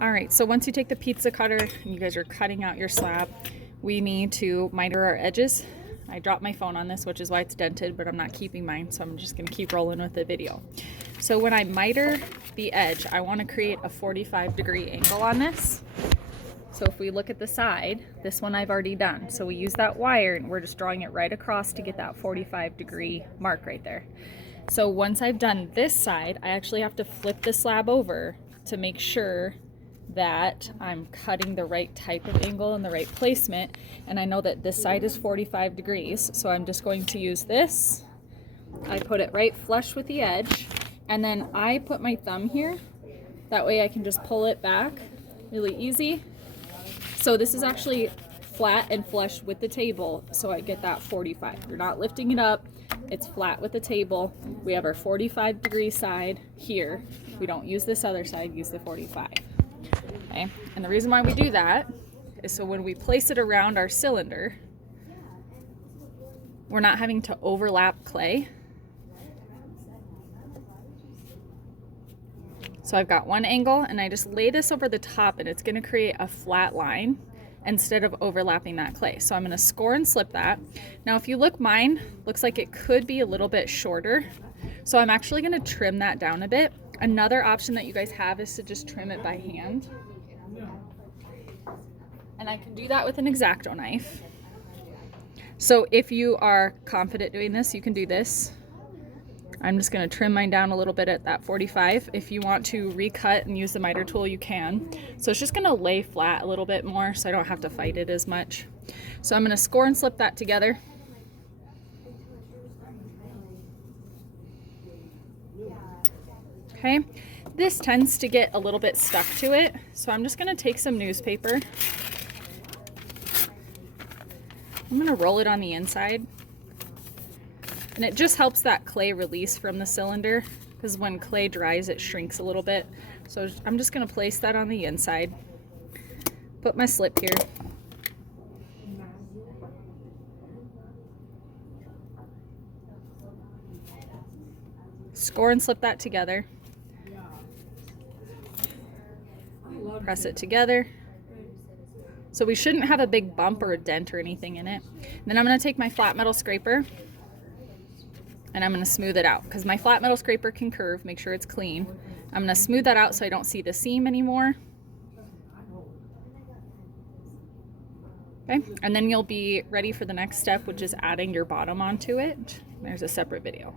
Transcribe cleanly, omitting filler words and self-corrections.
All right, so once you take the pizza cutter and you guys are cutting out your slab, we need to miter our edges. I dropped my phone on this, which is why it's dented, but I'm not keeping mine, so I'm just gonna keep rolling with the video. So when I miter the edge, I wanna create a 45-degree angle on this. So if we look at the side, this one I've already done. So we use that wire and we're just drawing it right across to get that 45-degree mark right there. So once I've done this side, I actually have to flip the slab over to make sure that I'm cutting the right type of angle and the right placement. And I know that this side is 45 degrees. So I'm just going to use this. I put it right flush with the edge. And then I put my thumb here. That way I can just pull it back really easy. So this is actually flat and flush with the table. So I get that 45. You're not lifting it up. It's flat with the table. We have our 45-degree side here. We don't use this other side, use the 45. Okay, and the reason why we do that is so when we place it around our cylinder, we're not having to overlap clay. So I've got one angle and I just lay this over the top and it's gonna create a flat line instead of overlapping that clay. So I'm gonna score and slip that. Now if you look, mine looks like it could be a little bit shorter. So I'm actually gonna trim that down a bit. Another option that you guys have is to just trim it by hand. And I can do that with an X-Acto knife. So if you are confident doing this, you can do this. I'm just gonna trim mine down a little bit at that 45. If you want to recut and use the miter tool, you can. So it's just gonna lay flat a little bit more so I don't have to fight it as much. So I'm gonna score and slip that together. Okay, this tends to get a little bit stuck to it. So I'm just gonna take some newspaper. I'm gonna roll it on the inside. And it just helps that clay release from the cylinder because when clay dries, it shrinks a little bit. So I'm just gonna place that on the inside. Put my slip here. Score and slip that together. Press it together. So we shouldn't have a big bump or a dent or anything in it. And then I'm gonna take my flat metal scraper and I'm gonna smooth it out because my flat metal scraper can curve, make sure it's clean. I'm gonna smooth that out so I don't see the seam anymore. Okay, and then you'll be ready for the next step, which is adding your bottom onto it. There's a separate video.